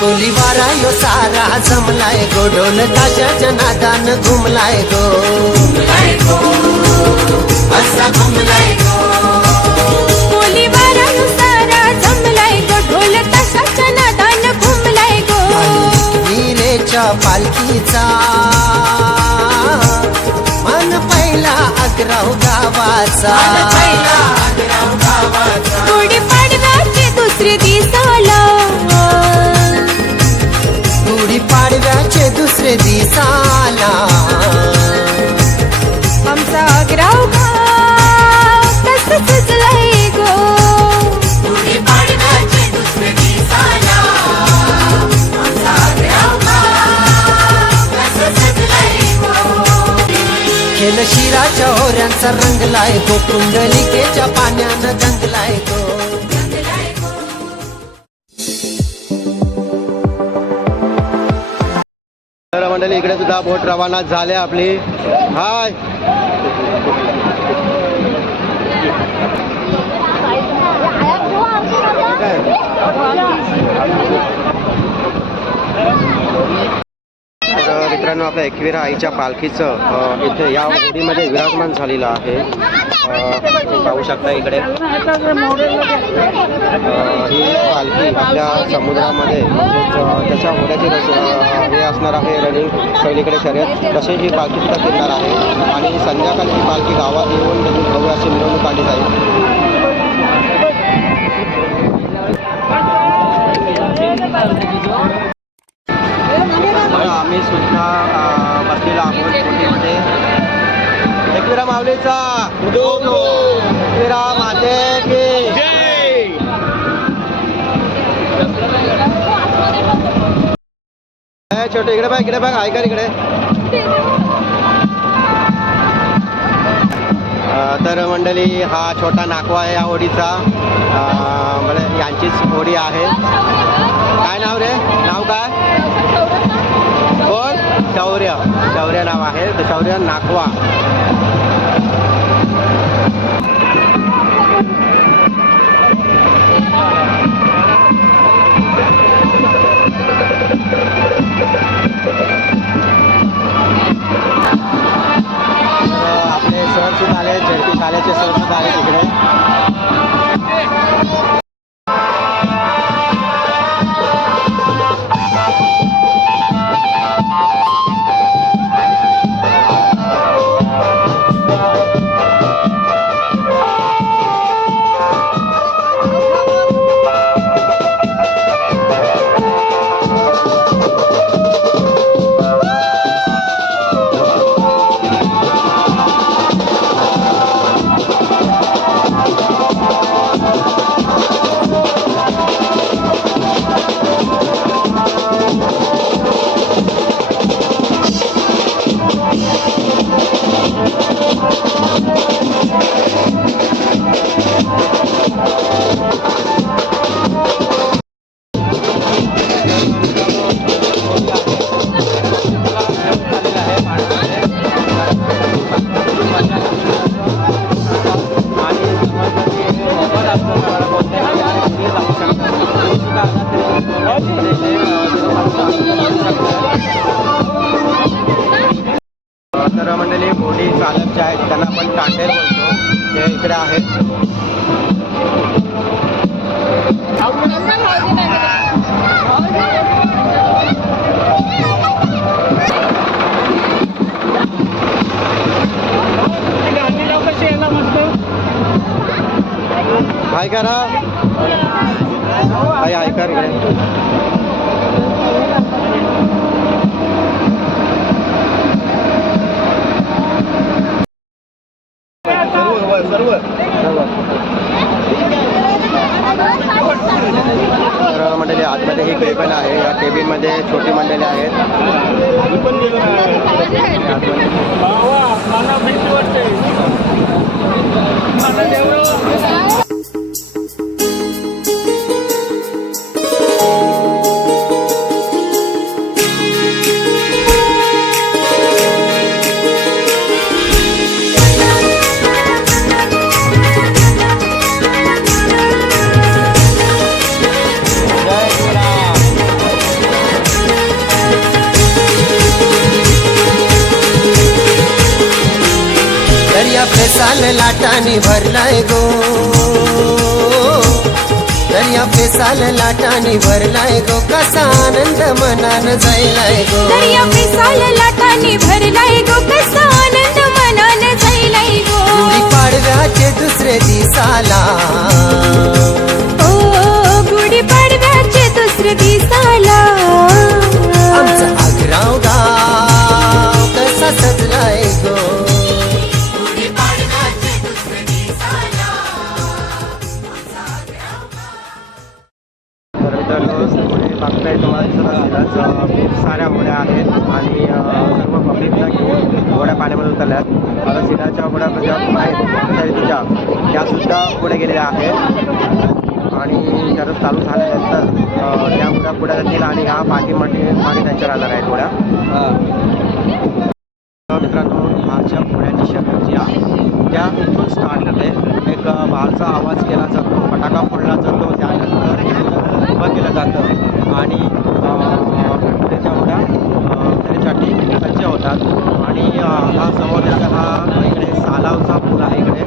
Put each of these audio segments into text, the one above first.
कोलीवारा यो सारा जमलाय गो, ढोल ताशाच्या नादान घुमलाय गो, असा घुमलाय गो. कोलीवारा यो सारा जमलाय गो, ढोल ताशाच्या नादान घुमलाय गो. वीरेच्या पालखीचा मन पहिला अग्राव गावाचा, गुढी पाडव्याचे दुसरे दिसाला, गुढी पाडव्याचे दुसरे दिसाला, आमचा अग्राव गाव कसं सजलंय गो. गुढी पाडव्याचे दुसरे दिसाला, आमचा अग्राव गाव कसं सजलंय गो. खेळ शिराच्या होऱ्यांचा रंगलाय गो, कुंडलिकेच्या पाण्यानं गंगलाय गो. तर मंडळी इकडे सुद्धा बोट रवाना झाले आपली. हाय तर मित्रांनो, आपल्या एकविरा आईच्या पालखीचं इथे या होडीमध्ये विराजमान झालेलं आहे. पाहू शकता इकडे ही पालखी आपल्या समुद्रामध्ये त्याच्या होड्याची हे असणार आहे रनिंग सगळीकडे शर्यत. तसेच ही पालखी सुद्धा फिरणार आहे आणि संध्याकाळी ही पालखी गावात येऊन भव्य अशी मिरवणूक काढली जाईल. आम्ही सुद्धा बसलेला आहोत होडीमध्ये. एकविरा माऊलीचा एकविरा माते की जय. छोटे इकडे बघ ऐका इकडे. तर मंडळी, हा छोटा नाकवा आहे या होडीचा. म्हणजे यांचीच होडी आहे. काय नाव रे? नाव काय? कोण? शौर्य नाव आहे. तर शौर्य नाकवा. आपले सर सुद्धा आले, झडपी शाळेचे सर सुद्धा आले तिकडे. तर मंडळी, होडी चालक जे आहेत त्यांना आपण काटेर बोलतो, ते इकडे आहेत. हाय करा, हाय कर इकडे. तर मंडळी, आतमध्ये ही केबिन आहे. या केबिन मध्ये छोटी मंडळी आहेत. जय लाटाने भरलाय गो, दर्या पेसाल लाटाने भरलाय गो, कसा आनंद मनान जायलाय गो. दर्या पेसाल लाटाने भरलाय गो, कसा आनंद मनान जायलाय गो. गुढी पाडव्याचे दुसरे दिसाला, ओ गुढी पाडव्याचे दुसरे दिसाला आमचा आग्राव गाव कसा सजलाय गो. गुढी पाडव्याचे दुसरे दिसाला. तर मित्रांनो, पुढे बघताय तुम्हाला खूप साऱ्या होड्या आहेत आणि सर्व पब्लिकला घेऊन होड्या पाण्यामध्ये उतरल्यात. आता सिडाच्या होड्या ज्या आहेत शर्यतीच्या त्यासुद्धा पुढे गेलेल्या आहेत आणि शरद चालू झाल्यानंतर त्या होड्या पुढे जातील आणि ह्या पाठीमध्ये त्यांच्या राहणार आहेत होड्या. मित्रांनो, ह्याच्या होड्याची शर्यत जी आहे त्या इथून स्टार्ट होते. एक बालचा आवाज केला जातो, फटाका फोडला जातो, त्यानंतर उभं केलं जातं आणि त्याच्या होड्या त्यासाठी सज्ज होतात. आणि हा समोरचा हा इकडे सालावचा पूल आहे, इकडे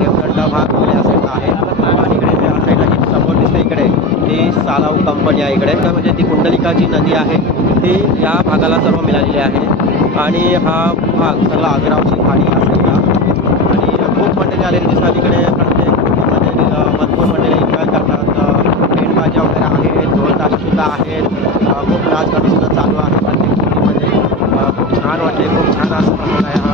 रेवदंडा भाग या साईडला आहे आणि इकडे या साईडला ही समोर दिसते इकडे ती सालाव कंपनी आहे. इकडे म्हणजे ती कुंडलिकाची नदी आहे ती या भागाला सर्व मिळालेली आहे आणि हा भाग सर्व आग्रावची खाडी असेल का. आणि खूप मंडळी आलेली दिसतात इकडे. प्रत्येक कुटीमध्ये भरपूर मंडळी एन्जॉय करतात. पेंडबाजा वगैरे आहेत, ढोल ताशेसुद्धा आहेत, खूप नाचगाणंसुद्धा चालू आहे प्रत्येक कुटीमध्ये. खूप छान वाटते, खूप छान असं प्रकार आहे हा.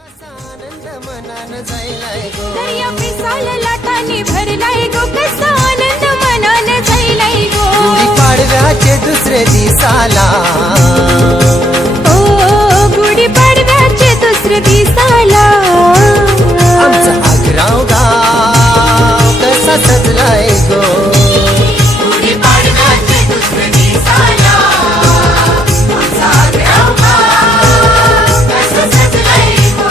कसा आनंद मनान जायलाय गो. दर्या पेसाल लाटाने भरलाय गो, कसा आनंद मनान जायलाय गो. गुढी पाडव्याचे दुसरे दिसाला, ओ गुढी पाडव्याचे दुसरे दिसाला आमचा आग्राव गाव कसा सजलाय गो. गुढी पाडव्याचे दुसरे दिसाला, आमचा आग्राव गाव कसा सजलाय गो.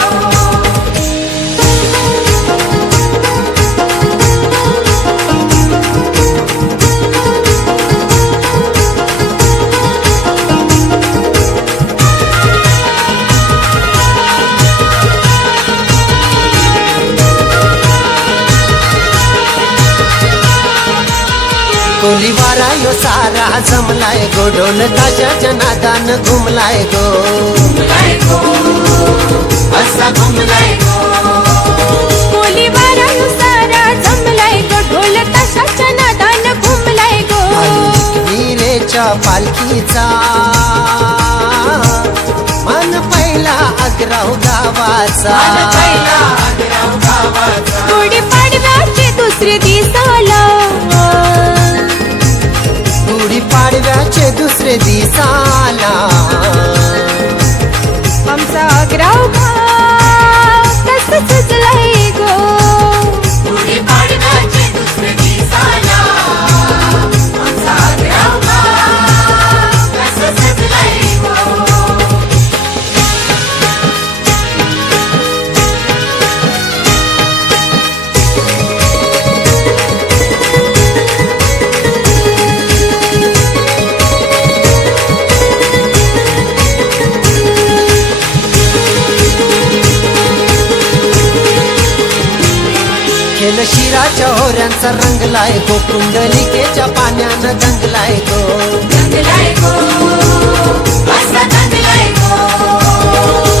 कोलीवारा यो सारा जमलाय गो, ढोल ताशाच्या नादान घुमलाय गो, असा घुमलाय गो. कोलीवारा यो सारा जमलाय गो, ढोल ताशाच्या नादान घुमलाय गो. वीरेच्या पालखीचा मन पहिला आग्राव गावाचा, गुढी पाडव्याचे दुसरे दिसाला, गुढी पाडव्याचे दुसरे दिसाला आमचा आग्राव गाव कसं सजलाय गो. गुढी पाडव्याचे दुसरे दिसाला आमचा आग्राव गाव कसं सजलाय गो. केलं शिराच्या होऱ्यांचा रंगलाय गो, कुंडलिकेच्या पाण्यानं दंगलाय गो, दंगलाय गो, असा दंगलाय गो.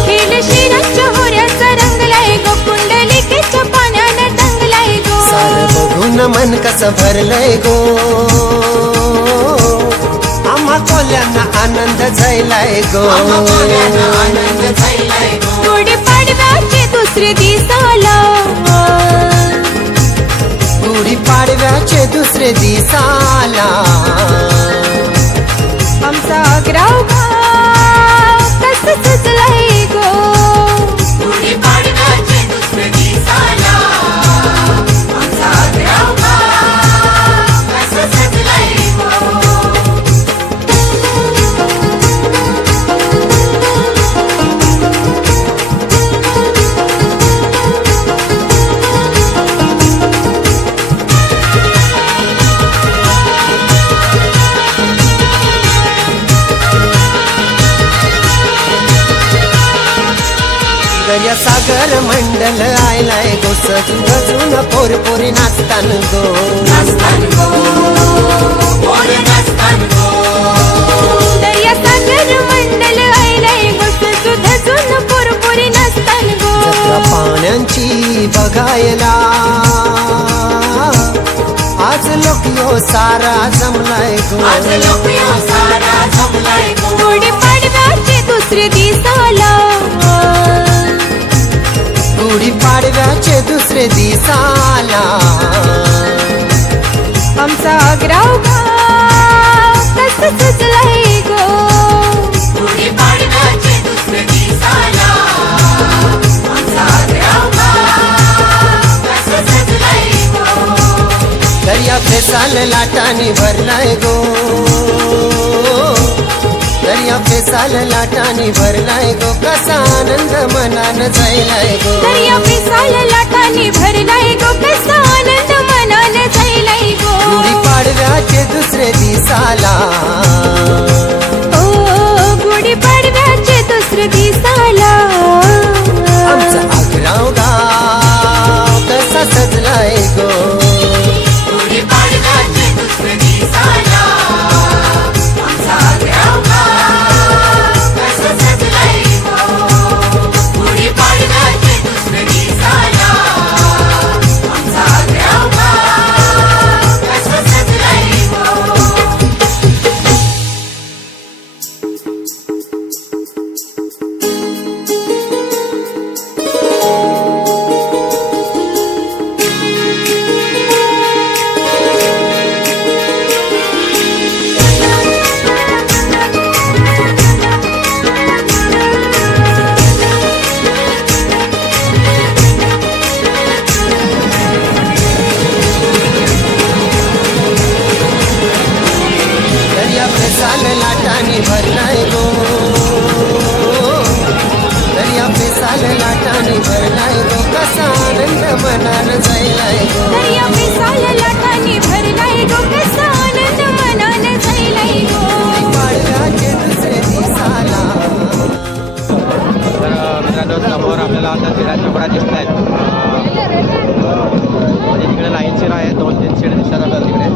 केलं शिराच्या होऱ्याचा रंगलाय गो, कुंडलिकेच्या पाण्यानं दंगलाय गो. सारं बघून मन कसं भरलंय गो, आम्हा कोल्यांना आनंद झायलाय गो. गुढी पाडव्याचे दुसरे दिसाला, गुढी पाडव्याचे दुसरे दिसाला आमचा आग्राव गाव कसं सजलाय गो. गुढी पाडव्याचे दुसरे दिसाला आमचा आग्राव गाव कसं सजलाय गो. दर्या सागर मंडल आयलाय गो सजून गजून पोरपोरी नाचतान गो दर्या सागर मंडल आयलाय गो सजून पोरपोरी नाचतान गो जत्रा पाण्यांची बघायला आज लोक यो सारा जमलाय गो गुढी पाडव्याचे दुसरे दिसाला गुढी पाडव्याचे दुसरे दिसाला आमचा अग्राव गाव कसं सजलंय गो दर्या फेसाल लाटानी भरलाय गो दर्या फेसाल लाटानी भरलाय गो कसा आनंद मनान जायलाय गो दर्या पिसाल लाटांनी भरलाय गो कसा आनंद मनान जायलाय गो गुढी पाडव्याचे दुसरे दिसाला ओ गुढी पाडव्याचे दुसरे दिसाला आमचा आग्राव गाव कसा सजलाय गो दर्या फेसाल लाटानी भरलाय गो दर्या फेसाल लाटानी भरलाय गो कसा आनंद मनान जायलाय गो दर्या पिसाल लाटांनी भरलाय गो कसा आनंद मनान जायलाय गो पाडव्याचे दुसरे दिसाला तर मित्रांनो समोर आपल्याला आता शिराच्या पडा दिसत आहेत म्हणजे तिकडे लाईन शिरा आहे 2-3 शेड दिसतात आपल्याला तिकडे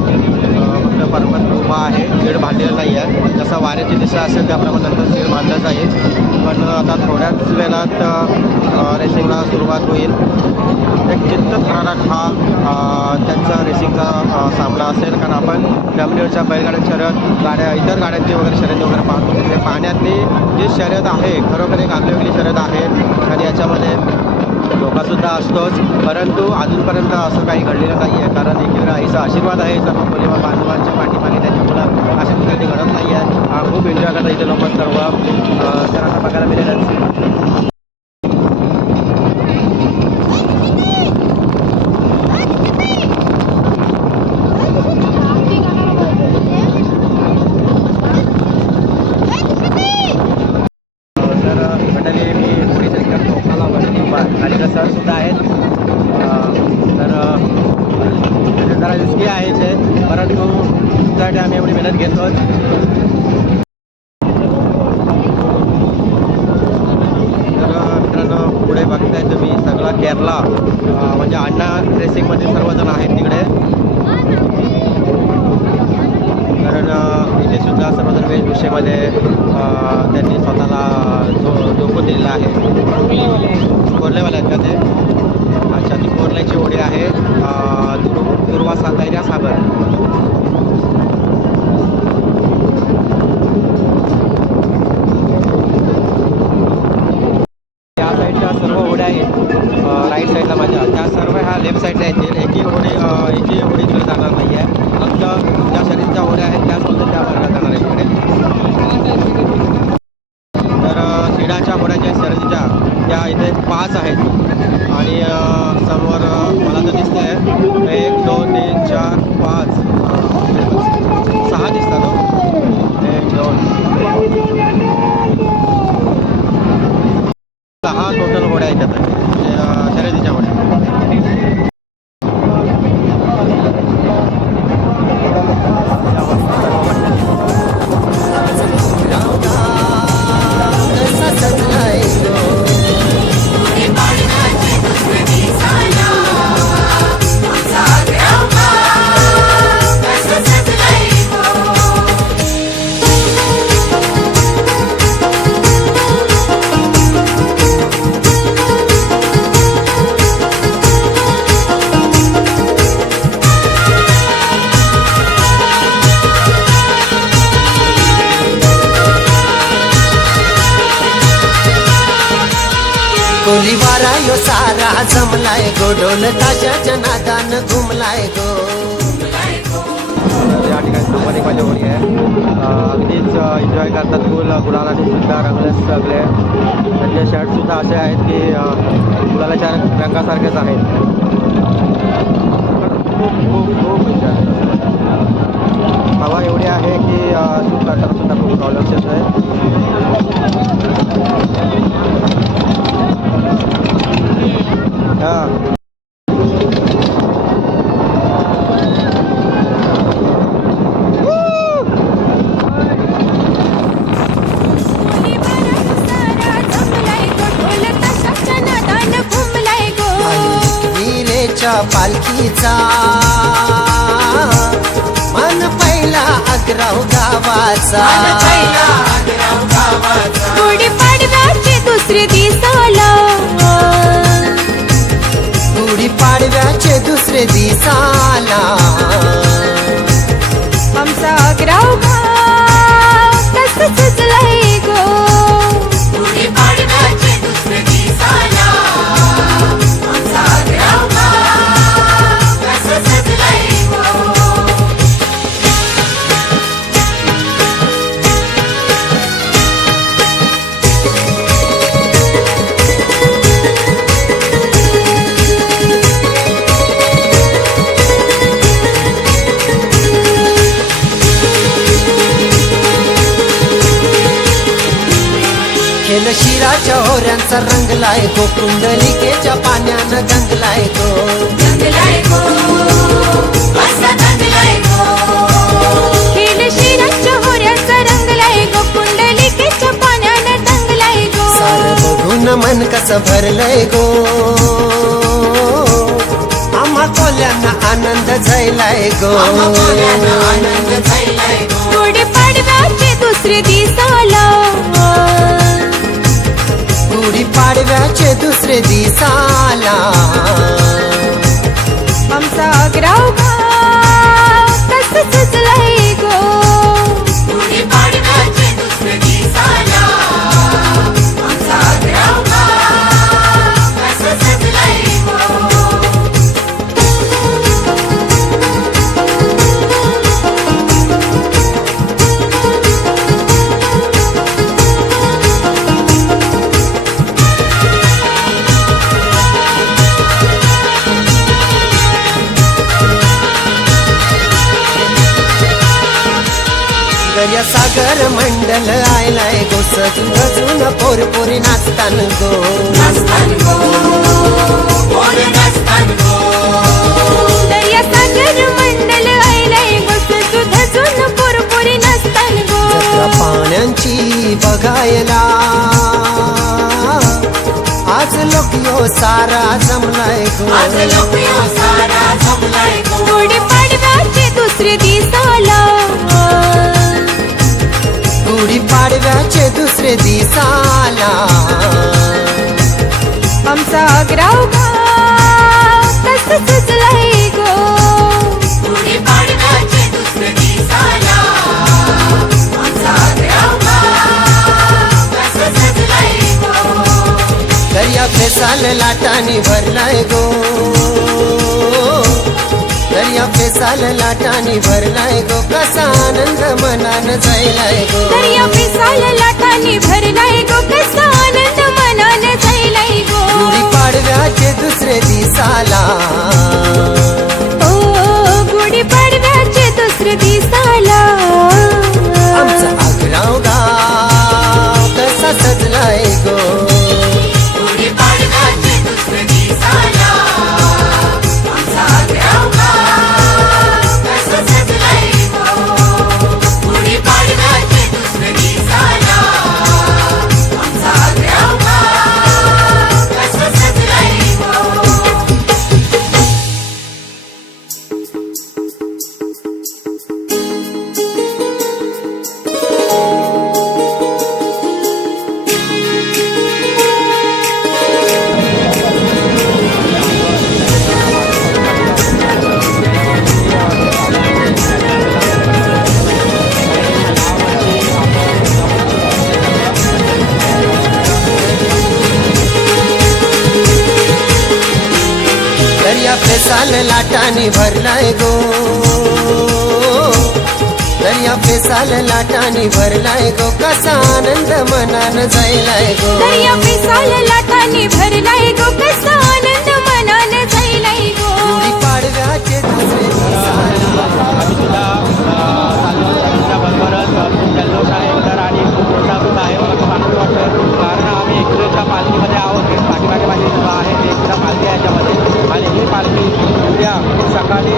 फक्त परमत उभा आहे शेड बांधलेला नाही आहे जसा वाऱ्याची दिशा असेल त्याप्रमाणे नंतर शेड बांधलं जाईल पण आता थोड्याच वेळात रेसिंगला सुरुवात होईल एक चित्त थरारक हा त्यांचा रेसिंगचा सामना असेल कारण आपण डब्ल्यूच्या बैलगाड्या शर्यत गाड्या इतर गाड्यांची वगैरे शर्यत वगैरे पाहतो तिथे पाण्यातली जी शर्यत आहे खरोखर एक आगळीवेगळी शर्यत आहे आणि याच्यामध्ये धोकासुद्धा असतोच परंतु अजूनपर्यंत असं काही घडलेलं नाही आहे कारण एकीकडे आईचा आशीर्वाद आहे सर्व मुली व बांधवांच्या पाठीमागे त्याच्यामुळं अशा ठिकाणी घडत नाही आहे खूप एन्जॉय करतात इथे लोक सर्व तर आता बघायला मिळेलच सर सुद्धा आहेत तर जरा रिस्की आहेच आहे परंतु त्यासाठी आम्ही एवढी मेहनत घेतो तर मित्रांनो पुढे बघताय तुम्ही सगळं केरला म्हणजे अण्णा रेसिंगमध्ये सर्वजण आहेत तिकडे कारण इथे सुद्धा सर्वजण वेशभूषेमध्ये त्यांनी स्वतःला झोपून दिलेला आहे कोरलेवाले आहेत का ते अच्छा ती कोरल्याची होडी आहे दुर्वा सातायऱ्या सागर या साईडच्या सर्व होड्या आहेत राईट साईडला माझ्या त्या सर्व ह्या लेफ्ट साईडला येतील एकही होडी इकडे जाणार नाही आहे फक्त ज्या शरीरच्या होड्या आहेत त्याच फक्त त्या मार्गात जाणार आहे इकडे तर शिडाच्या होड्याच्या शर्यतीच्या त्या इथे 5 आहेत आणि समोर मला तर दिसतंय 1 2 3 4 5 जमलाय गो ढोल ताशाच्या नादान घुमलाय गो या ठिकाणी सोबत एक माझी होळी आहे अगदीच एन्जॉय करतात गुलालाने सुद्धा रंगले सगळे त्यांचे शर्टसुद्धा असे आहेत की गुलालाच्या रंगासारखेच आहेत खूप हवा एवढी आहे की शूट करताना सुद्धा खूप प्रॉब्लेम्स येत आहे हां पालखीचा मन पहिला अग्राव गावाचा गुढी पाडव्याचे दुसरे दिसाला गुढी पाडव्याचे दुसरे दिसाला आमचा अग्राव गाव कसं सुचलंय गो गुढी पाडव्याचे दुसरे दिसाला आमचा अग्राव गाव कसं सजलंय गो खेळ शिराच्या होऱ्यांचा रंगलाय गो कुंडलिकेच्या पाण्यानं गंगलाय गो असा गंगलाय गो खेळ शिराच्या होऱ्याचा रंगलाय गो कुंडलिकेच्या पाण्यानं रंगलाय गो सारं बघून मन कसं भरलंय गो आम्हा कोल्यांना आनंद झालाय गो गुढी पाडव्याचे दुसरे दिसाला गुढी पाडव्याचे दुसरे दिसाला आमचा अग्राव गाव कसं सुचलंय गो गुढी पाडव्याचे दुसरे दिसाला आमचा अग्राव गाव कसं सजलंय गो दर्या सागर मंडल आयलाय गो सजून गजून पोरपोरी नाचतान गो दर्या सागर मंडल आयलाय गो सजून गजून पोरपोरी नाचतान गो जत्रा पाण्यांची बघायला आज लोक यो सारा जमलाय गो गुढी पाडव्याचे दुसरे दिसाला गुढी पाडव्याचे दुसरे दिसाला आमचा अग्राव गाव कसं सुचलंय गो गुढी पाडव्याचे दुसरे दिसाला आमचा अग्राव गाव कसं सजलंय गो दर्या फेसाल लाटानी भरलाय गो दर्या फेसाल लाटानी भरलाय गो कसा आनंद मनान जायलाय गो दर्या पिसाल लाटांनी भरलाय गो कसा आनंद मनानं जायलाय गो गुढी पाडव्याचे दुसरे दिसाला ओ गुढी पाडव्याचे दुसरे दिसाला आमचा अग्राव गाव कसा सजलाय गो गुढी पाडव्याचे दुसरे दिसाला आमचा अग्राव गाव कसं सजलाय गो गुढी पाडव्याचे दुसरे दिसाला आमचा अग्राव गाव कसं सजलाय गो लाटांनी भरलाय गो दर्या पेसाल लाटांनी भरलाय गो कसा आनंद मनान जायलाय गो दर्या पेसाल लाटांनी भरलाय गो कसा आनंद मनान जायलाय गो गुढी पाडव्याचे दुसरे आम्ही सुद्धा बरोबरच खूप जल्लोष आहे तर आणि खूप उत्साह आहे मला खूप आनंद वाटतो कारण आम्ही एकविरेच्या पालखीमध्ये आहोत पाठीमागे माझी आहे ते एकविरा पालखी आहे याच्यामध्ये आणि ही पालखी उद्या सकाळी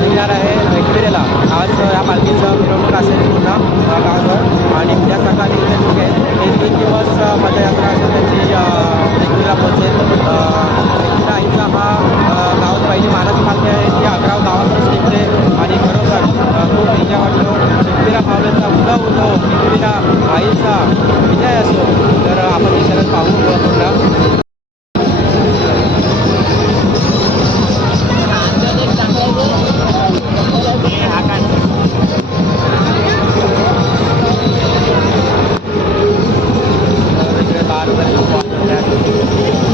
निघणार आहे एकविरेला आज या पालखीचं मिरवणूक असेल पुन्हा गावावर आणि उद्या सकाळी मिरवणूक आहे 1-2 दिवस पदयात्रा असेल त्याची एकविरेला पोहोचेल एकविरा आईचा हा गावात पहिली महाराज पालखी आहे ती 11 गावातच निघते आणि खरोखर खूप विजय वाटतो एकविरा पावलेचा उदो एकविरा आईचा विजय असो तर आपण ही शरद पाहू पुन्हा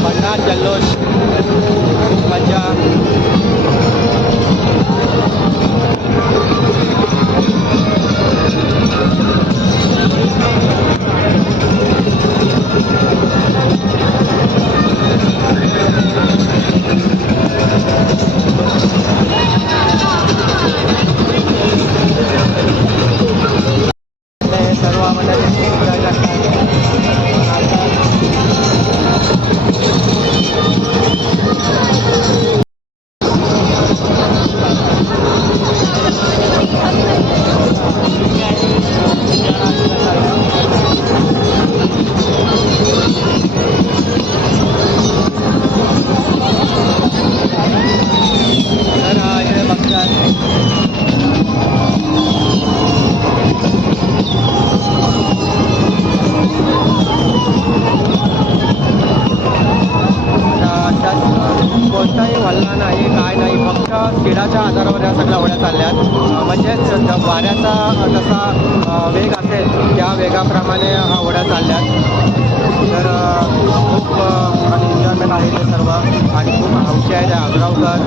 पन्नास जल्लोष खूप मजा सर्व कोणताही हल्ला नाही काय नाही फक्त स्पीडाच्या आधारावर या सगळ्या होड्या चालल्यात म्हणजेच वाऱ्याचा जसा वेग असेल त्या वेगाप्रमाणे ह्या होड्या चालल्यात तर खूप एन्जॉयमेंट आहे ते सर्व आणि खूप हौशी आहे त्या आग्रावकर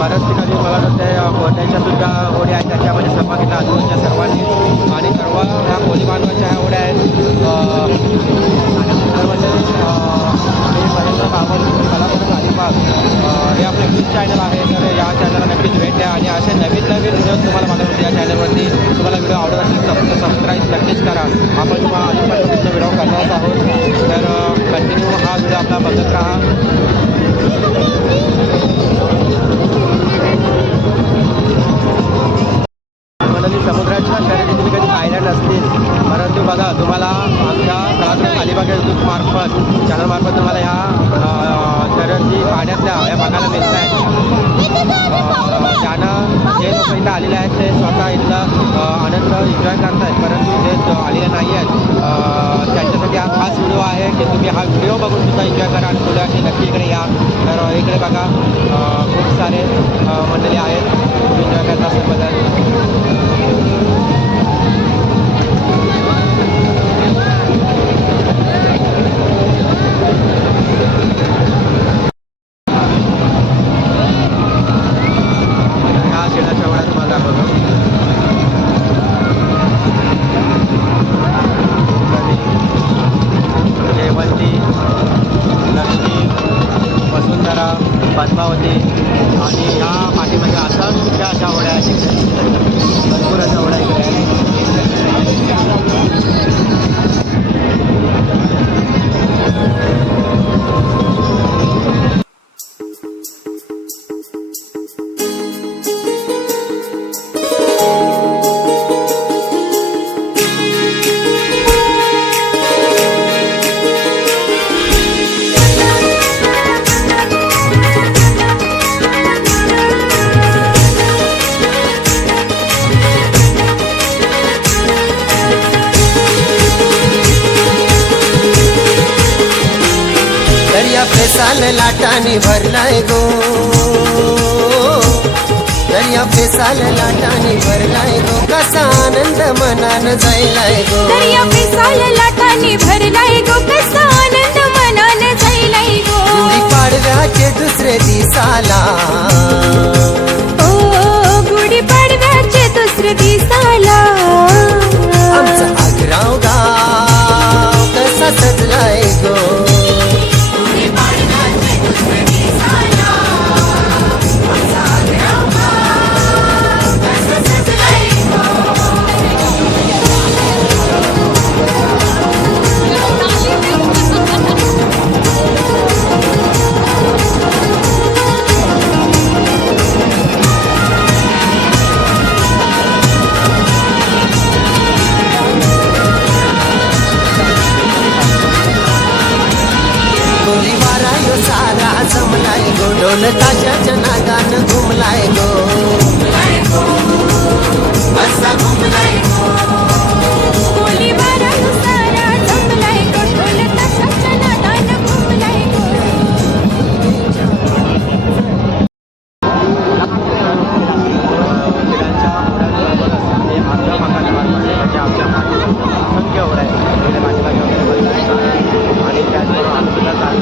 बऱ्याच ठिकाणी मला वाटतं होड्याच्या सुद्धा होड्या आहेत त्याच्यामध्ये सहभाग घेतला आजूबाजूच्या सर्वांनी आणि सर्व ह्या कोली बांधवाच्या ह्या होड्या आहेत तर म्हणजे हे महेंद्र बावल कलाकार अलिबाग हे आपलं यूट्यूब चॅनल आहे तर या चॅनलला नक्कीच भेट द्या आणि असे नवीन व्हिडिओज तुम्हाला बघायला मिळतील या चॅनलवरती तुम्हाला व्हिडिओ आवडत असेल सबस्क्राईब नक्कीच करा आपण अजून पद्धतीचा व्हिडिओ करणारच आहोत तर कंटिन्यू हा व्हिडिओ आपला बघत राहा मंडळी समुद्राच्या शर्यती तुम्ही कधी पाहिल्या नसतील परंतु बघा तुम्हाला आमच्या कलाकार अलिबाग यूट्यूबमार्फत चॅनलमार्फत तुम्हाला ह्या शर्यती पाण्यातल्या या बघायला मिळत आहेत ज्यांना जे लोक इथं आलेले आहेत ते स्वतः इथला आनंद एन्जॉय करत आहेत परंतु जे आलेले नाही आहेत त्यांच्यासाठी हा खास व्हिडिओ आहे की तुम्ही हा व्हिडिओ बघून सुद्धा एन्जॉय करा आणि पुढे नक्की इकडे या तर इकडे बघा खूप सारे मंडळी आहेत तुम्ही एन्जॉय करत असेल बघा पद्मावती आणि ह्या पाठीमध्ये असंख्य अशा होड्या आहेत भरपूर अशा होड्या इकडे पेसाल लाटांनी भरलाय गो दर्या पेसाल लाटांनी भरलाय गो कसा आनंद मनान जायलाय गो दर्या पेसाल लाटांनी भरलाय गो कसा आनंद मनान जायलाय गो पाडव्याचे दुसरे दिसाला ओ गुढीपाडव्याचे दुसरे दिसाला आमचा आग्राव गाव कसा सजलाय गो कोलीवारा यो सारा जमलाय गो ढोल ताशाच्या नागान घुमलाय गो कोलीवारा यो सारा जमलाय गो ढोल ताशाच्या नादान घुमलाय गो आणि त्याचबरोबर आमच्या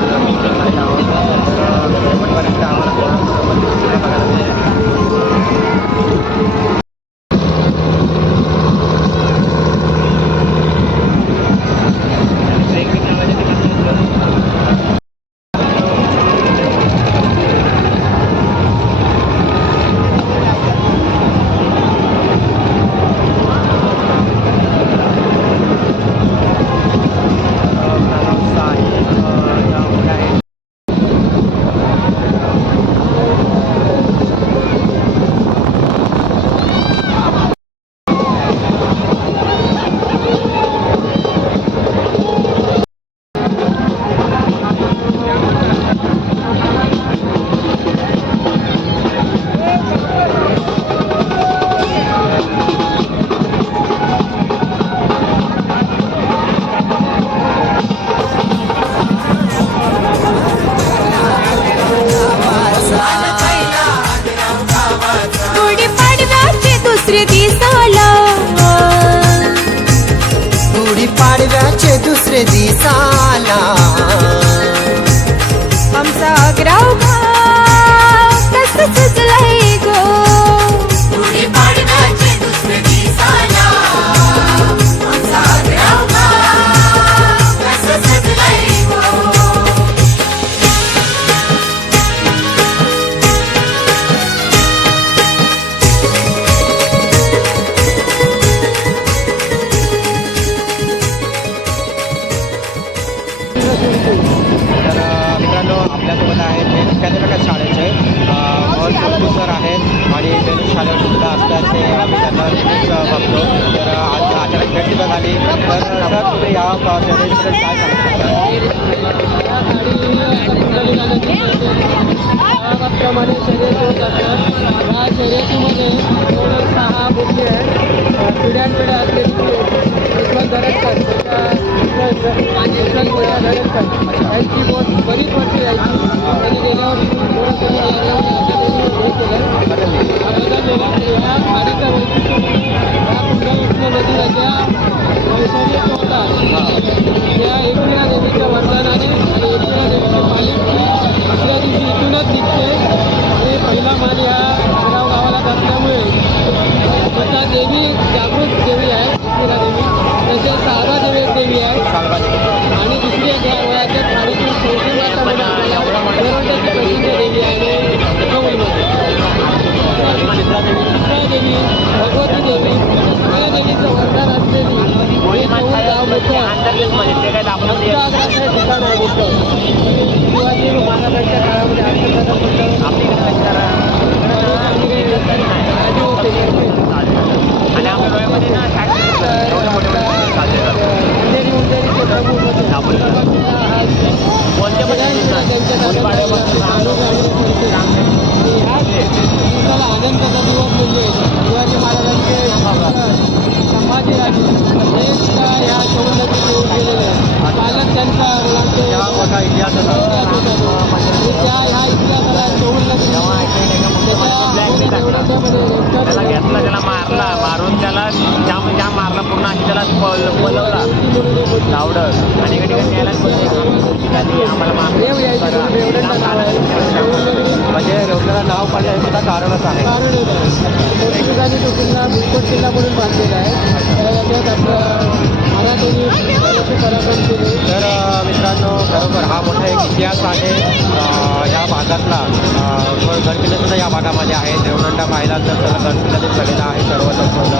गुढीपाडव्याचे दुसरे दिसाला गुढीपाडव्याचे दुसरे दिसाला आमचा आग्राव गाव कसं सजलाय गो तर मित्रांनो आपल्यासोबत आहेत हे विद्यार्थी शाळेचे सर आहेत आणि ते शाळेत सुद्धा असतात ते आम्ही त्यांना नेहमीच बघतो तर आज अचानक भेट सुद्धा झाली तर सर तुम्ही या शर्यतीबद्दल काय सांगू शकता त्याप्रमाणे शर्यत होत असतात या शर्यतीमध्ये 6 मुली आहेत पिढ्यानपिढ्या असलेली धडकतात त्यांची बोट बरीच वर्ष यायची त्यांनी गेल्या वर्षी थोडंसं हे केलं बदललेला या खाडीचं वैशिष्ट्य या कुंडल नदीला ज्या शर्यती होतात त्या एकविरा देवीच्या वरदानाने आणि एकविरा देवीची पालखी दुसऱ्या दिवशी इथूनच निघते आणि पहिला मान या आग्राव गावाला असल्यामुळे स्वतः देवी जागृत देवी आहे एकविरा देवी तसेच सारदा देवी आहे आणि दुसरी एक वयाच्या खाडीतून संशोधनाचा म्हणजे प्रसिद्ध देवी आहे देवी भगवती देवी सगळ्या देवीचं वरदान असलेली गाव ठिकाण आहे मोठं शिवाजी महाराजांच्या काळामध्ये आणि आपल्या डोळ्यामध्ये ना आनंदाचा दिवस म्हणजे शिवाजी महाराजांचे संभाजीराजे ह्या चौंडकी येऊन गेलेले पालक त्यांचा मोठा इतिहास त्या ह्या इतिहासाला चौंडकी त्याला घेतला त्याला मारला मारून त्याला ज्या मारला पूर्ण त्याला पलवला धावडं आणि इकडे न्यायला त्यांनी आम्हाला रेव यायची रेवदंडा नाव आहे. म्हणजे रेवण्याला नाव पडलं सुद्धा कारणच आहे. कारण होत आहे पोर्तुगाली तो किल्ला भुईकोट किल्ला म्हणून बांधलेला आहे. त्याच्यात आपलं महाराजांनी पराक्रम केले. तर मित्रांनो खरोखर हा मोठा एक इतिहास आहे या भागातला. गडकिल्ले सुद्धा या भागामध्ये आहे. रेवदंडा पाहिला तर त्याला गडकिल्ल्याने चढलेला आहे सर्व संपूर्ण.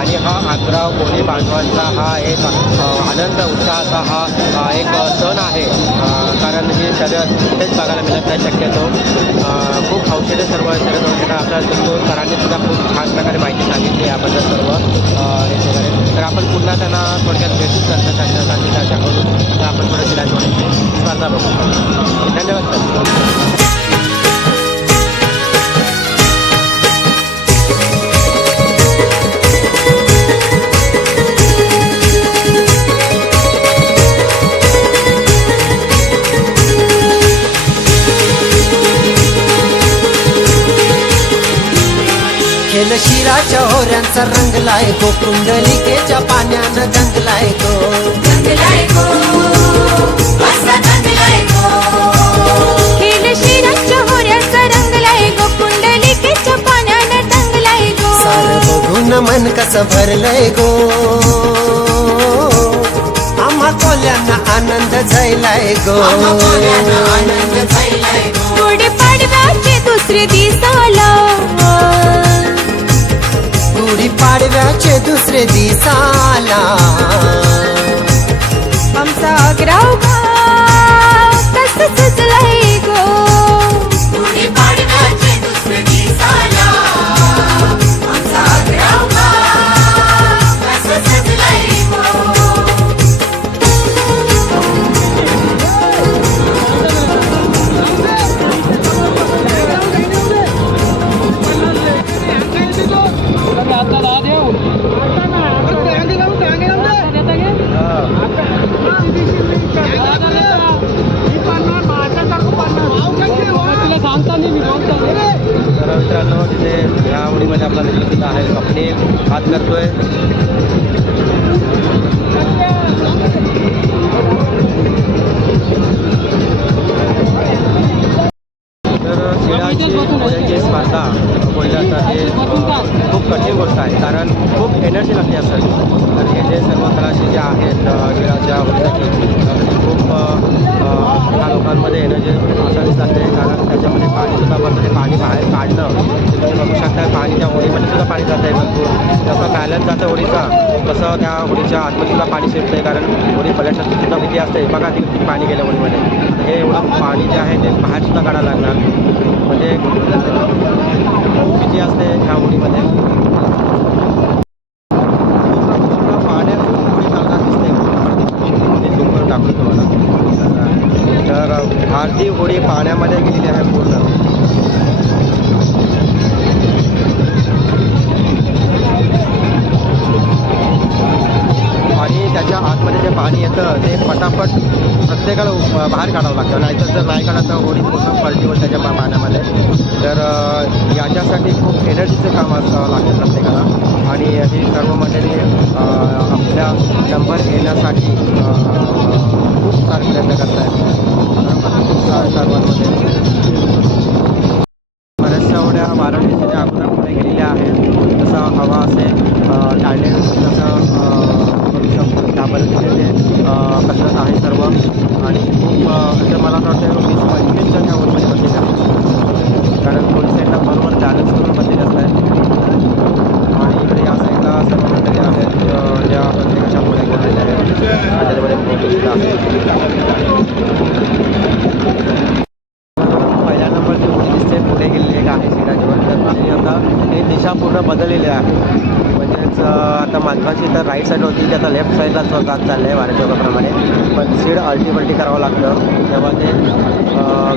आणि हा आग्रा कोळी बांधवांचा हा एक आनंद उत्साहाचा हा एक सण आहे. कारण हे शर्यत कुठेच बघायला मिळत नाही शक्यतो. खूप हौशेने सर्व शर्यत वगैरे आपल्याला दिसतो. सरांनी सुद्धा खूप छान प्रकारे माहिती सांगितली याबद्दल सर्व रेस वगैरे. तर आपण पुन्हा त्यांना थोडक्यात भेटूच करतो त्यांच्यासाठी चर्चा करून तर आपण थोडं जिल्ह्याची स्पर्धा बघू. धन्यवाद सर. खेळ शिराच्या होऱ्यांचा रंगलाय तो कुंडलिकेच्या पाण्यानं गंगलाय तो. खेळ शिराच्या होऱ्याचा रंगलाय गो कुंडलिकेच्या पाण्यानं रंगलाय गो. सारं बघून मन कसं भरलंय गो. आम्हा कोल्यांना आनंद झालाय गो. गुढी पाडव्याचे दुसरे दिसाला गुढी पाडव्याचे दुसरे दिसाला आमचा आग्राव गाव कसं सजलंय गो. गुढी पाडव्याचे दुसरे दिसाला आमचा आग्राव गाव कसं सजलंय गो. आता दाद येऊ तुला सांगता नाही मी सांगता. तर मित्रांनो तिथे या आवडीमध्ये आपला मित्र सुद्धा आहे. स्वप्नी हात करतोय. तर शिडाची घोड्याची स्पर्धा बोललं तर हे खूप कठीण गोष्ट आहे. कारण खूप एनर्जी लागते असं. तर हे जे सर्व कलाशी जे आहेत शिडाच्या घोड्याची खूप ह्या लोकांमध्ये एनर्जी असावीच लागते. कारण त्याच्यामध्ये पाणीसुद्धा भरतं. ते पाणी बाहेर काढणं तुम्ही बघू शकता. पाणी त्या होडीमध्ये सुद्धा पाणी जातं आहे भरपूर. जसं बॅलन्स जातं होडीचा तसं त्या होडीच्या आतमध्ये सुद्धा पाणी शिरतं आहे. कारण होडी पलटण्याची सुद्धा भीती असते. बघा ती पाणी गेल्या होडीमध्ये. हे एवढं पाणी जे आहे ते बाहेरसुद्धा काढायला लागणार. म्हणजे भीती असते ह्या होडीमध्ये. पाण्यातून होडी चालणार दिसते. झूम करून टाकतो तुम्हाला. तर अर्धी होडी पाण्यामध्ये गेलेली आहे पूर्ण. आणि त्याच्या आतमध्ये जे पाणी येतं ते पटापट प्रत्येकाला बाहेर काढावं लागतं. नाहीतर जर नाही काढलं तर होडी पूर्ण पलटी होईल त्याच्या पाण्यामध्ये. तर याच्यासाठी खूप एनर्जीचं काम असावं लागतं प्रत्येकाला. आणि ही सर्व मंडळी आपल्या नंबर येण्यासाठी खूप सारे प्रयत्न करत आहेत. सर्वांमध्ये बऱ्याचशा एवढ्या वाराणसीच्या अगोदर पुढे गेलेल्या आहेत. जसं हवा असेल टाळले तसं करू शकतो. त्या पद्धतीने कसरत आहे सर्व. आणि खूप म्हणजे मला असं वाटतं 20-25 जण ह्या ओरमध्ये बसलेले आहेत. कारण दोन साईडला बरोबर बॅलन्स करून बसलेले असतात. आणि इकडे या साईडला सर्व मंडळी आहेत ज्या प्रत्येकाच्या पुढे गेलेल्या आहेत. त्याच्यामध्ये सुद्धा पहिल्या नंबरची होडी दिसते पुढे गेलेली एक आहे शिडाची. तर आता हे दिशा पूर्ण बदललेली आहे. म्हणजेच आता मागची तर राईट साईड होती ती आता लेफ्ट साईडला चौकात चाललं आहे वाऱ्या चौकाप्रमाणे. पण सीड अल्टीपल्टी करावं लागतं तेव्हा ते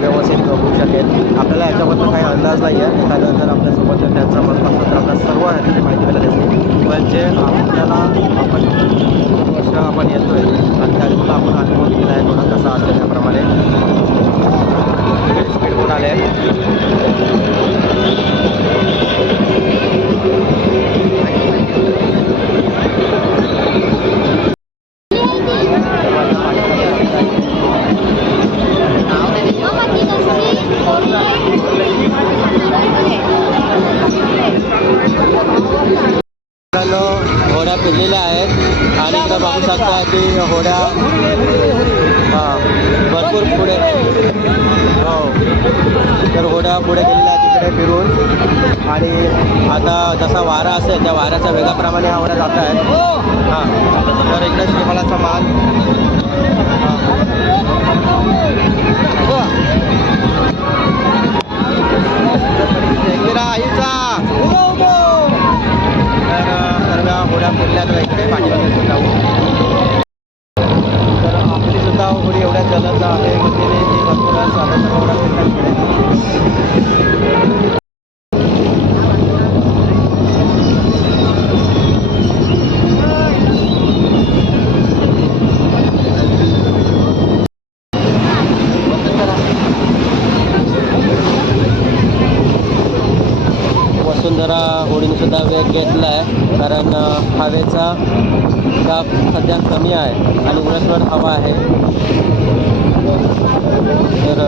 व्यवस्थित होऊ शकेल. आपल्याला याच्याबद्दल काही अंदाज नाही आहे. एखादं जर आपल्यासोबत त्यांचा मत असतं तर आपल्या सर्व ह्याची माहिती मिळाली असते. पण जे आपल्याला आपण वर्ष आपण येतो आहे आणि त्याच्यामुळे आपण अनुभव दिलेला आहे थोडा कसा असतं त्याप्रमाणे. स्पीड बोट आले आहेत आणि इथं बघू शकता की होड्या भरपूर पुढे हो तर होड्या पुढे गेलेल्या आहेत तिकडे फिरून आणि आता जसा वारा असेल त्या वाऱ्याच्या वेगाप्रमाणे हा होड्या जात आहेत तर इकडे श्रीफळाचा मान आईचा तर सर्व होड्या फिरल्या तर इकडे पाठीमागे जाऊ तर आपली सुद्धा होडी एवढ्या जलद आहे गतीने ती भरपूरच आता सर्व होड्या फिरल्या इकडे वसुंधरा होडीने सुद्धा वेग घेतला आहे कारण हवेचा दाब सध्या कमी आहे आणि उलटसुलट हवा आहे तर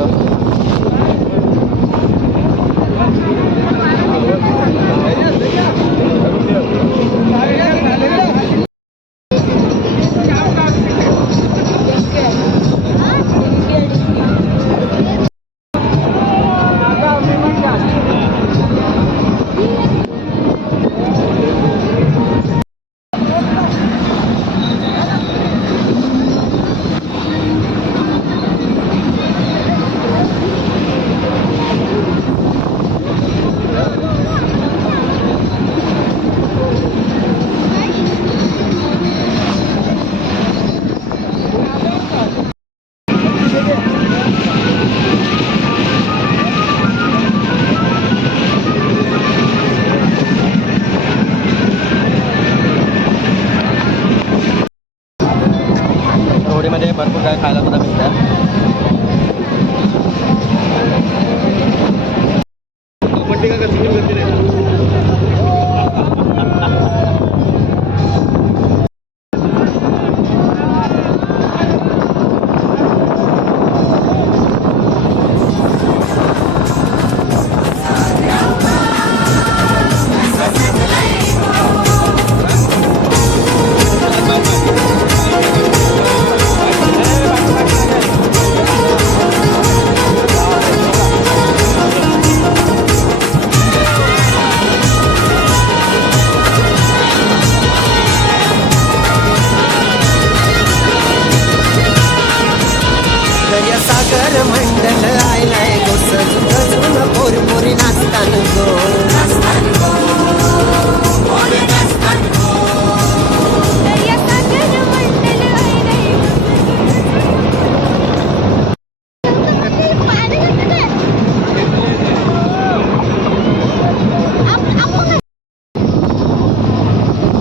होडीमध्ये भरपूर काय खायला सुद्धा मिळतं सागर मंडल आयलाय गो सजून गजून पोरपोरी नाचतान गो दर्या सागर मंडल आयलाय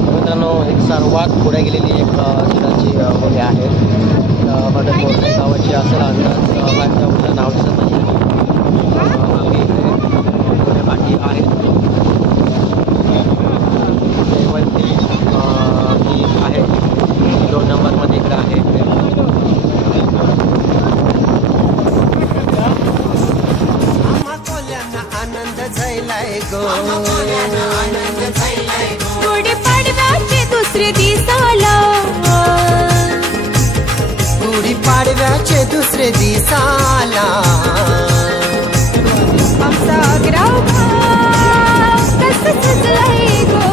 मित्रांनो एक सर्वात पुढे गेलेली एक दुधाची होडी आहे मदत मोठ्या गावाची असेल अंदाज माझ्या उद्या नाव दिसत नाही आम्ही इथे पुढे पाठी आहेत जयवंती ही आहे 2 नंबरमध्ये इकडे आहे आम्हा कोल्यांना आनंद झालाय गो गुढी पाडव्याचे दुसरे दिसाला गुढी पाडव्याचे दुसरे दिसाला आमचा अग्राव भाव कसं सजलाय गो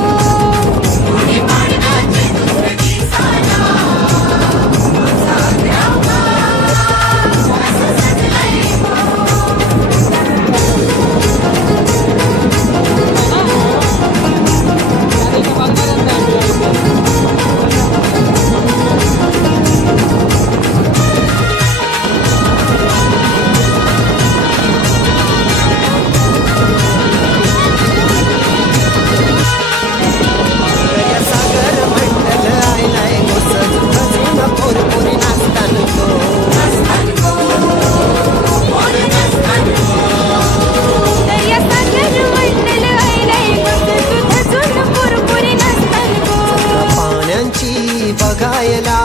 बघायला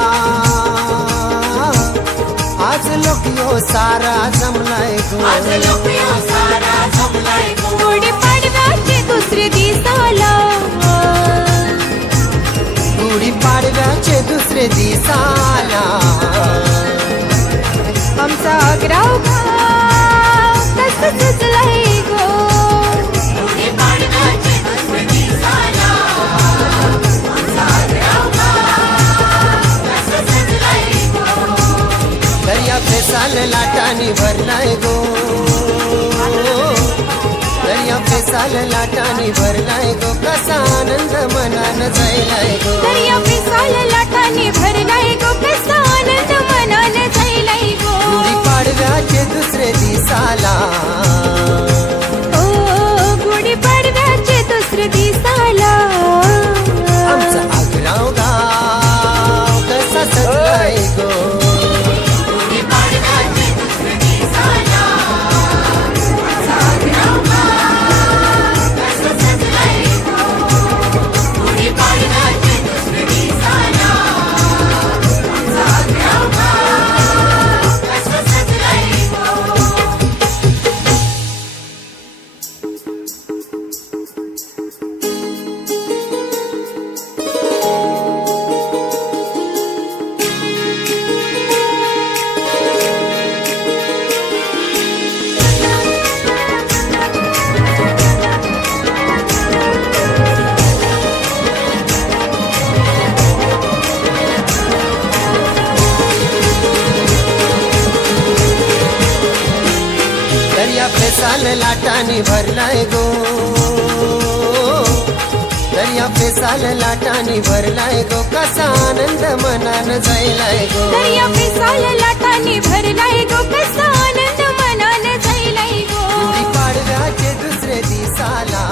आज लोक यो सारा जमलाय गुढी पाडव्याचे दुसरे दिसाला गुढी पाडव्याचे दुसरे दिसाला आमचा आग्राव गाव कसं सजलंय गो. दर्या फेसाल लाटानी भरलाय गो. दर्या फेसाल लाटानी भरलाय गो. कसा आनंद मनान जायलाय गो. दर्या पिसाल लाटाने भरलाय गो. कसा आनंद मनान जायलाय गो. गुढी पाडव्याचे दुसरे दिसाला ओ गुढी पाडव्याचे दुसरे दिसाला आमचा आग्राव गाव कसा सजलाय गो. दर्या फेसाल लाटानी भरलाय गो. दर्या फेसाल लाटानी भरलाय गो. कसा आनंद मनान जायलाय गो. दर्या पिसाल लाटाने भरलाय गो. कसा आनंद मनान जायलाय गो. गुढी पाडव्याचे दुसरे दिसाला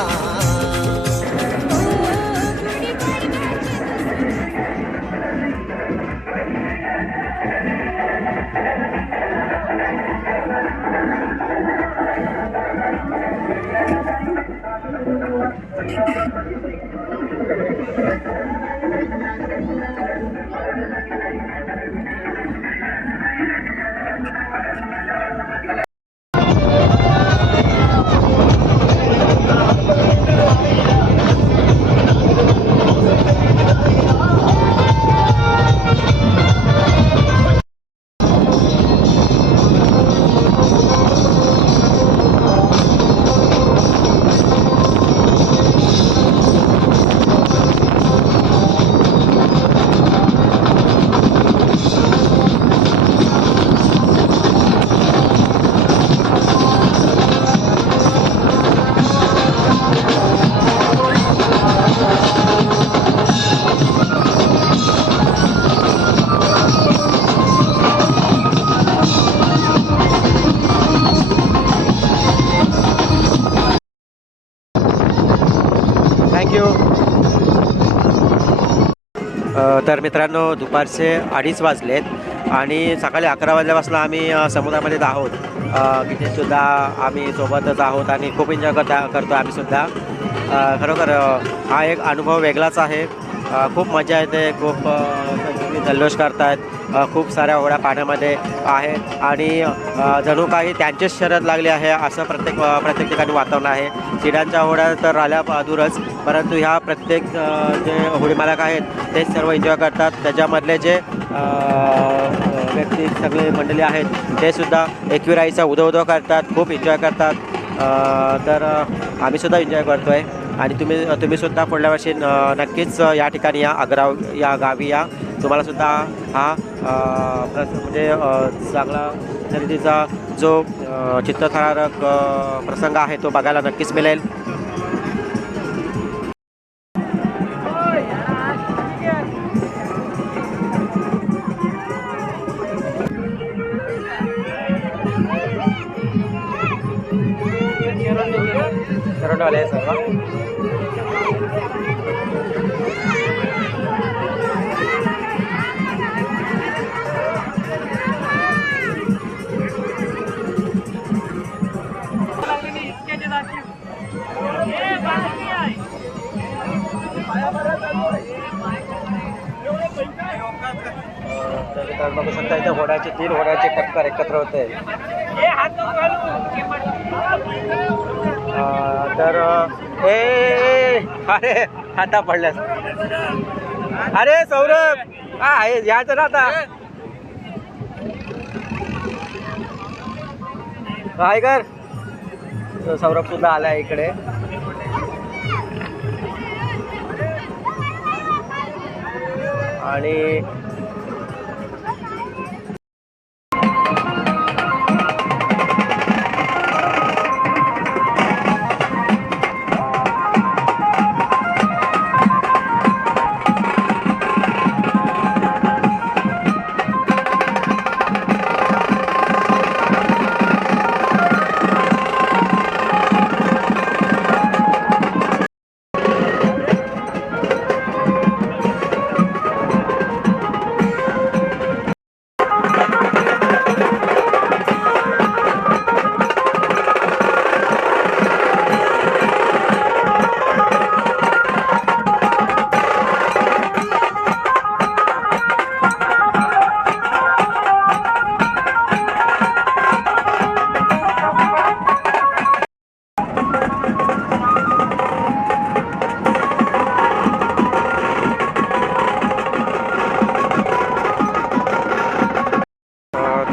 थँक्यू. तर मित्रांनो दुपारचे 2:30 वाजलेत आणि सकाळी 11 वाजल्यापासून आम्ही समुद्रामध्ये आहोत. तिथेसुद्धा आम्ही सोबतच आहोत आणि खूप एन्जॉय करतो आम्ही सुद्धा. खरोखर हा एक अनुभव वेगळाच आहे. खूप मजा येते. खूप सगळी जल्लोष करतात. खूप साऱ्या होड्या पाण्यामध्ये आहेत आणि जणू काही त्यांचेच शर्यत लागली आहे असं प्रत्येक ठिकाणी वातावरण आहे. चिड्यांच्या होड्या तर राहिल्या दूरच, परंतु ह्या प्रत्येक जे होडी मालक आहेत तेच सर्व एन्जॉय करतात. त्याच्यामधले जे व्यक्ती सगळे मंडळी आहेत ते सुद्धा एकविराईचा उदो करतात. खूप एन्जॉय करतात. तर आम्हीसुद्धा एन्जॉय करतो आहे आणि तुम्हीसुद्धा पुढल्या वर्षी नक्कीच या ठिकाणी या आग्राव या गावी या. तुम्हालासुद्धा हा म्हणजे चांगला खरेदीचा जो चित्तथरारक प्रसंग आहे तो बघायला नक्कीच मिळेल. सरवटवाले सर्व तर बघू शकता इथे घोड्याचे 3 घोड्याचे टक्कर एकत्र होते. तर अरे आता पडल्यास अरे सौरभ आहे यायचं ना आता काय कर. सौरभ सुद्धा आलाय इकडे. आणि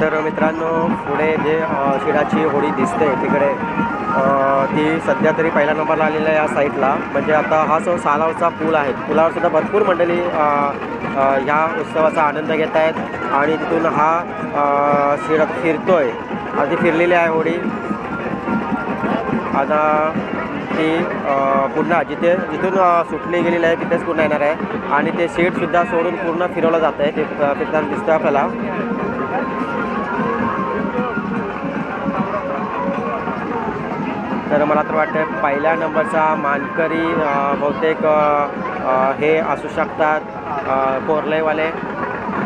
तर मित्रांनो पुढे जे शिडाची होडी दिसते तिकडे ती सध्या तरी पहिल्या नंबरला आलेला आहे या साईडला. म्हणजे आता हा जो सालावचा पूल आहे पुलावर सुद्धा भरपूर मंडळी ह्या उत्सवाचा आनंद घेत आहेत आणि तिथून हा शिड फिरतोय. आधी फिरलेली आहे होडी. आता ती पुन्हा जिथून सुटली गेलेली आहे तिथेच पुन्हा येणार आहे आणि ते शेडसुद्धा सोडून पूर्ण फिरवलं जातं आहे. ते फिरताना दिसतं आपल्याला. तर मला तर वाटतं पहिल्या नंबरचा मानकरी बहुतेक हे असू शकतात कोरलेवाले.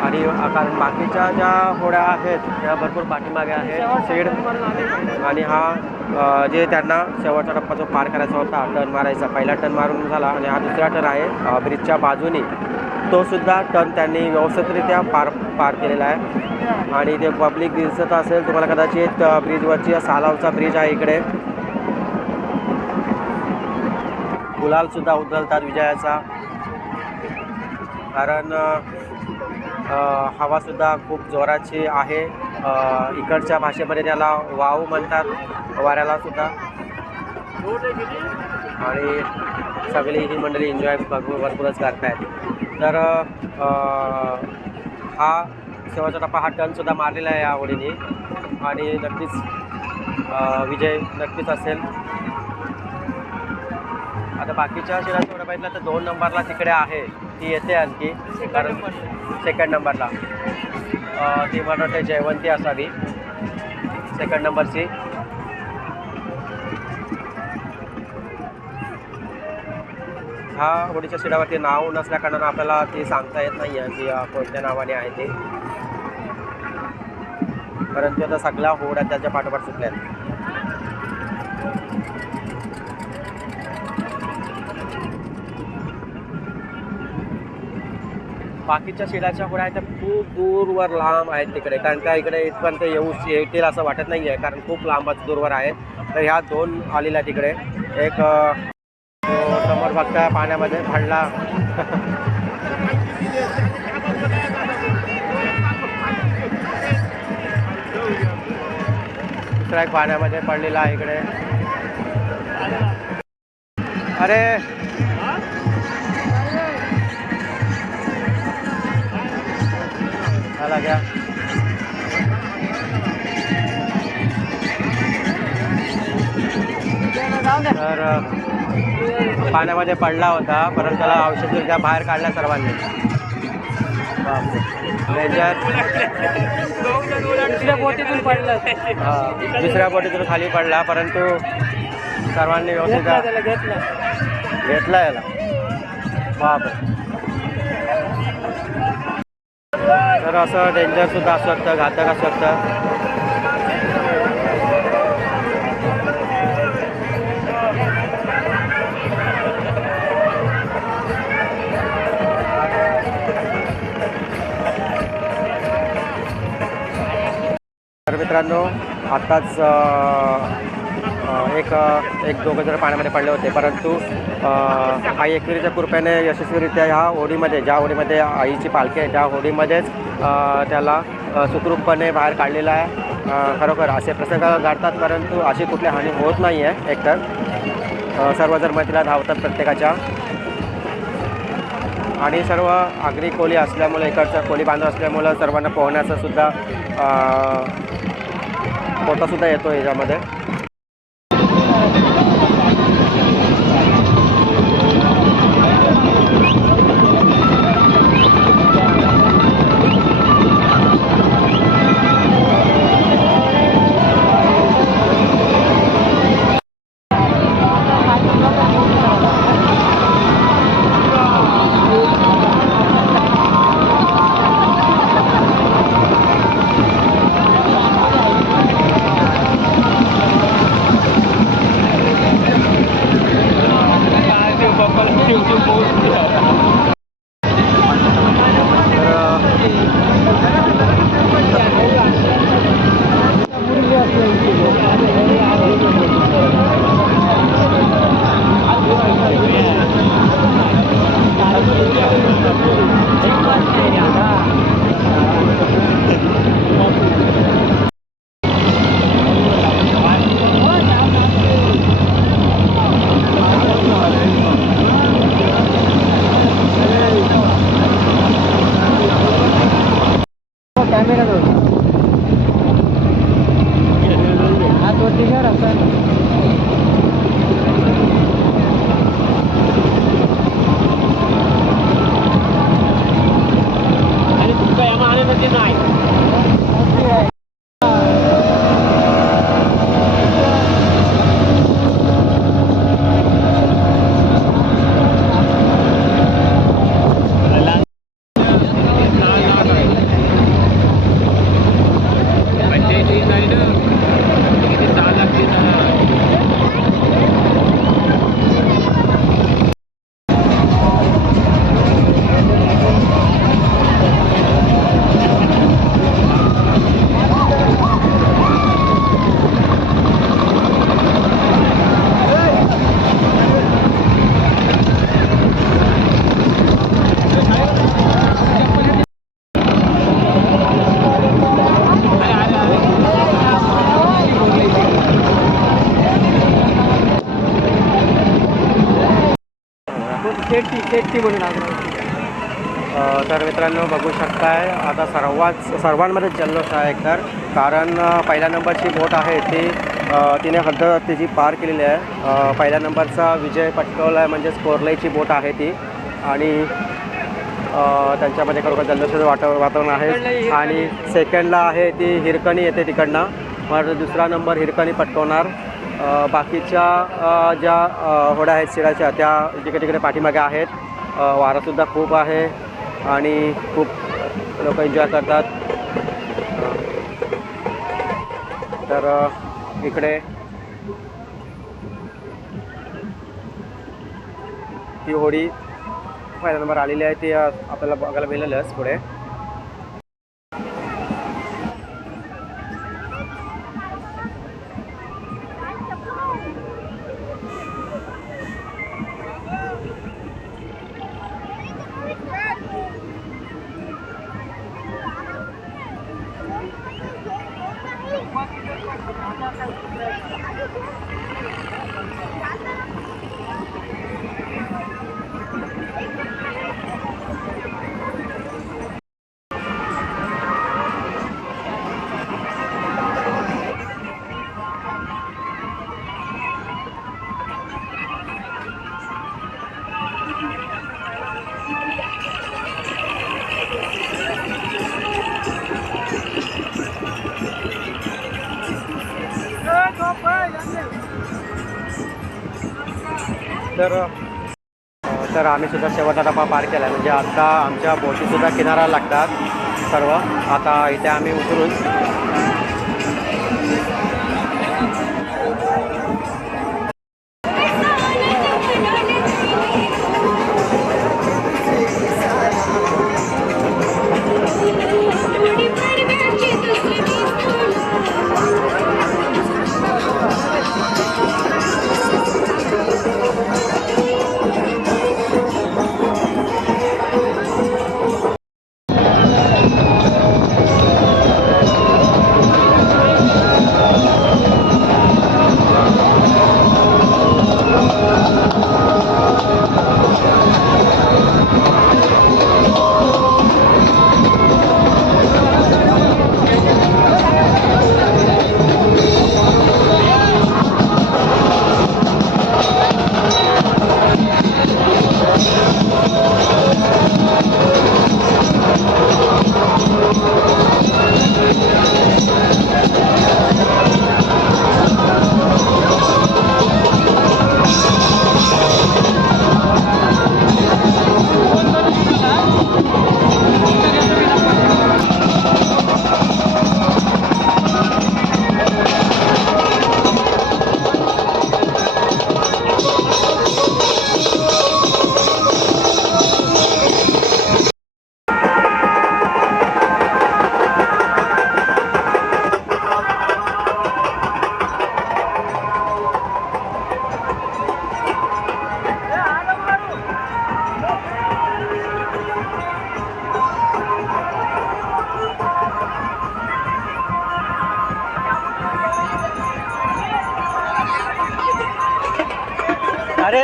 आणि कारण बाकीच्या ज्या होड्या आहेत त्या भरपूर पाठीमागे आहेत शेड. आणि हा जे त्यांना शेवटचा टप्पा जो पार करायचा होता टर्न मारायचा पहिला टर्न मारून झाला आणि हा दुसरा टर्न आहे ब्रिजच्या बाजूनी तो सुद्धा टर्न त्यांनी व्यवस्थितरित्या पार केलेला आहे. आणि ते पब्लिक दिसत असेल तुम्हाला कदाचित ब्रिजवरची सालावचा ब्रिज आहे इकडे. गुलालसुद्धा उधळतात विजयाचा कारण हवासुद्धा खूप जोराची आहे. इकडच्या भाषेमध्ये त्याला वाव म्हणतात वाऱ्याला सुद्धा. आणि सगळी ही मंडळी एन्जॉय भरपूरच करत आहेत. तर हा शेवटचा टप्पा हा टर्नसुद्धा मारलेला आहे या होडीने आणि नक्कीच विजय नक्कीच असेल. आता बाकीच्या शिराचं एवढं बघितलं तर 2 नंबरला तिकडे आहे ती येते आणखी कारण सेकंड नंबरला ती मला वाटते जयवंती असावी सेकंड नंबरची. ह्या होडीच्या शिडावरती नाव नसल्या कारणानं आपल्याला ती सांगता येत नाही आहे की कोणत्या नावाने आहे ते. परंतु आता सगळ्या होड्या त्याच्या पाठोपाठ सुटल्या आहेत. बाकीच्या शिडाच्या होड्या त्या खूप दूरवर लांब आहेत तिकडे कारण त्या इकडे इथपर्यंत येतील असं वाटत नाही आहे कारण खूप लांबच दूरवर आहेत. तर ह्या 2 आलेल्या तिकडे एक समोर बघता पाण्यामध्ये पडला दुसरा एक पाण्यामध्ये पडलेला आहे इकडे. अरे झाला गया. तर पाण्यामध्ये पडला होता परंतु त्याला औषधरित्या बाहेर काढला सर्वांनी. दुसऱ्या बोटीतून पडला. दुसऱ्या बोटीतून खाली पडला परंतु सर्वांनी व्यवस्थित घेतला याला. बापरे. तर असं डेंजरसुद्धा असू शकतं घातक असू शकतं. तर मित्रांनो आत्ताच एक दोघं जण पाण्यामध्ये पडले होते, परंतु आई एकविरीच्या कृपेने यशस्वीरित्या ह्या होडीमध्ये, ज्या होडीमध्ये आईची पालखी आहे त्या होडीमध्येच त्याला सुखरूपपणे बाहेर काढलेलं आहे. खरोखर असे प्रसंग घडतात, परंतु अशी कुठली हानी होत नाही आहे. एकतर सर्वजण मदतीला धावतात प्रत्येकाच्या, आणि सर्व आगरी कोळी असल्यामुळे, इकडचं कोळी बांधव असल्यामुळं सर्वांना पोहण्याचा सुद्धा फोटोसुद्धा येतो याच्यामध्ये. तर मित्रांनो बघू शकताय आता सर्वांमध्ये जल्लोष आहे एकतर, कारण पहिल्या नंबरची बोट आहे ती तिने हद्द तिची पार केलेली आहे. पहिल्या नंबरचा विजय पटकवला आहे, म्हणजेच कोरलेची बोट आहे ती, आणि त्यांच्यामध्ये खरोखर जल्लोषाचं वातावरण आहे. आणि सेकंडला आहे ती हिरकणी येते तिकडनं, मग दुसरा नंबर हिरकणी पटकवणार. बाकीच्या ज्या होड्या आहेत शिराच्या त्या तिकडे तिकडे पाठीमागे आहेत. वारासुद्धा खूप आहे आणि खूप लोक एन्जॉय करतात. तर इकडे ती होडी पहिला नंबर आलेली आहे, ती आपल्याला बघायला मिळेलच पुढे. तर आम्ही सुद्धा शेवटचा टप्पा पार केला, म्हणजे आता आमच्या बोटीसुद्धा किनारा लागतात सर्व. आता इथे आम्ही उतरून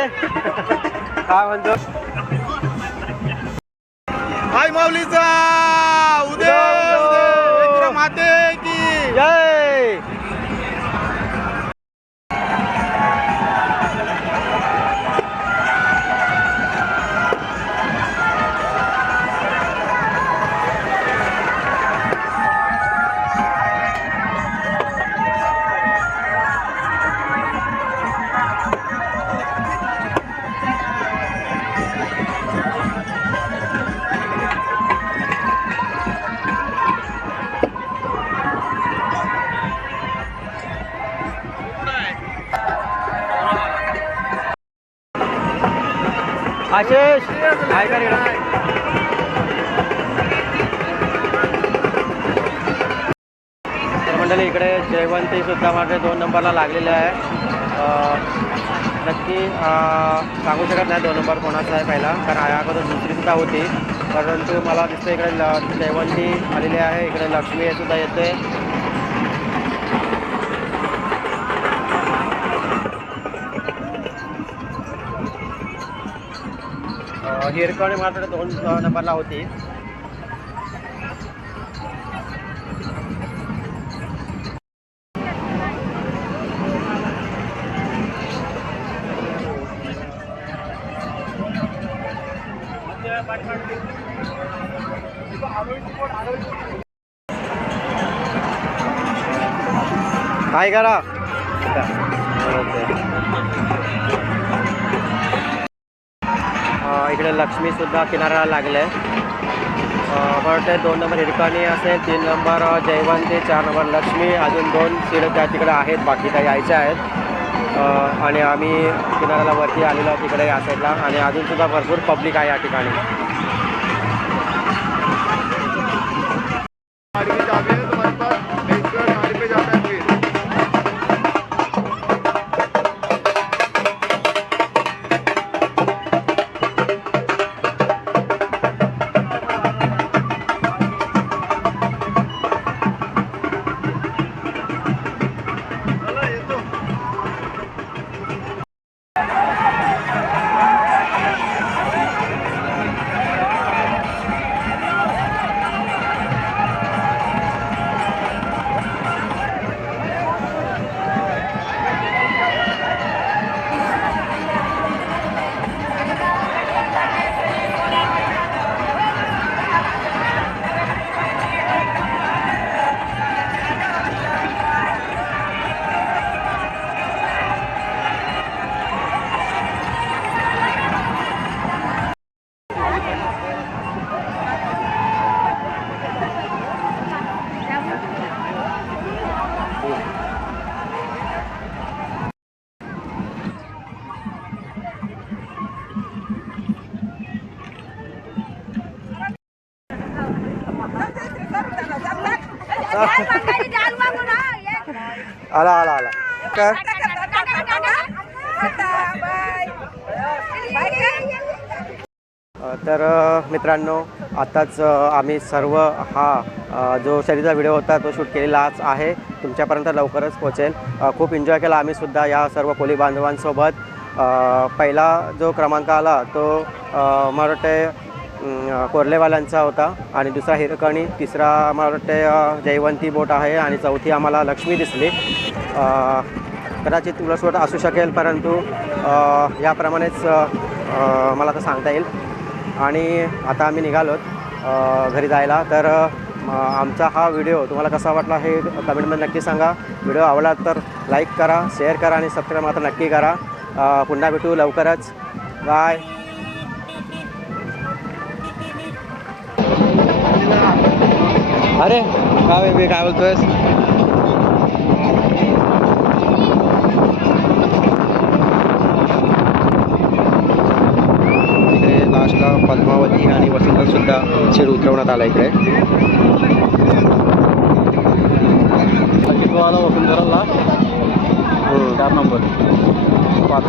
काय म्हणतो हाय माऊलीचा उदय माते की जय. आशिष काय कर तर मंडळी इकडे जयवंती सुद्धा माझे 2 नंबरला लागलेले आहे. नक्की सांगू शकत नाही 2 नंबर कोणाचा आहे पहिला, कारण या अगोदर दुसरी सुद्धा होती, परंतु मला दिसतं इकडे जयवंती आलेली आहे. इकडे लक्ष्मी सुद्धा येते. हिरकणी मात्र 2 नंबरला होती. काय करा इकडे लक्ष्मी सुद्धा किनाऱ्याला लागले. वाटते 2 नंबर हिरकणी असेल, 3 नंबर जयवंती, 4 नंबर लक्ष्मी, अजून 2 सीड त्या तिकडे आहेत, बाकी त्या यायच्या आहेत. आणि आम्ही किनाऱ्याला वरती आलेलो आहोत तिकडे या साईडला, आणि अजून सुद्धा भरपूर पब्लिक आहे या ठिकाणी. आला आला आला काय तर मित्रांनो, आताच आम्ही सर्व हा जो शर्यतीचा व्हिडिओ होता तो शूट केलेलाच आहे, तुमच्यापर्यंत लवकरच पोहोचेल. खूप एन्जॉय केला आम्ही सुद्धा या सर्व कोली बांधवांसोबत. पहिला जो क्रमांक आला तो मला वाटते कोरलेवाल्यांचा होता, आणि दुसरा हिरकणी, तिसरा मला वाटते जयवंती बोट आहे, आणि चौथी आम्हाला लक्ष्मी दिसली. कदाचित उलटसुलट असू शकेल, परंतु याप्रमाणेच मला तर सांगता येईल. आणि आता आम्ही निघालोत घरी जायला. तर आमचा हा व्हिडिओ तुम्हाला कसा वाटला हे कमेंटमध्ये नक्की सांगा. व्हिडिओ आवडला तर लाईक करा, शेअर करा, आणि सबस्क्राईब मात्र नक्की करा. पुन्हा भेटू लवकरच. बाय. अरे काय बेबी, काय बोलतोयस? इकडे लास्टला पद्मावती आणि वसंत सुद्धा शेड उतरवण्यात आला इकडे. वसुंधराला 4 नंबर 5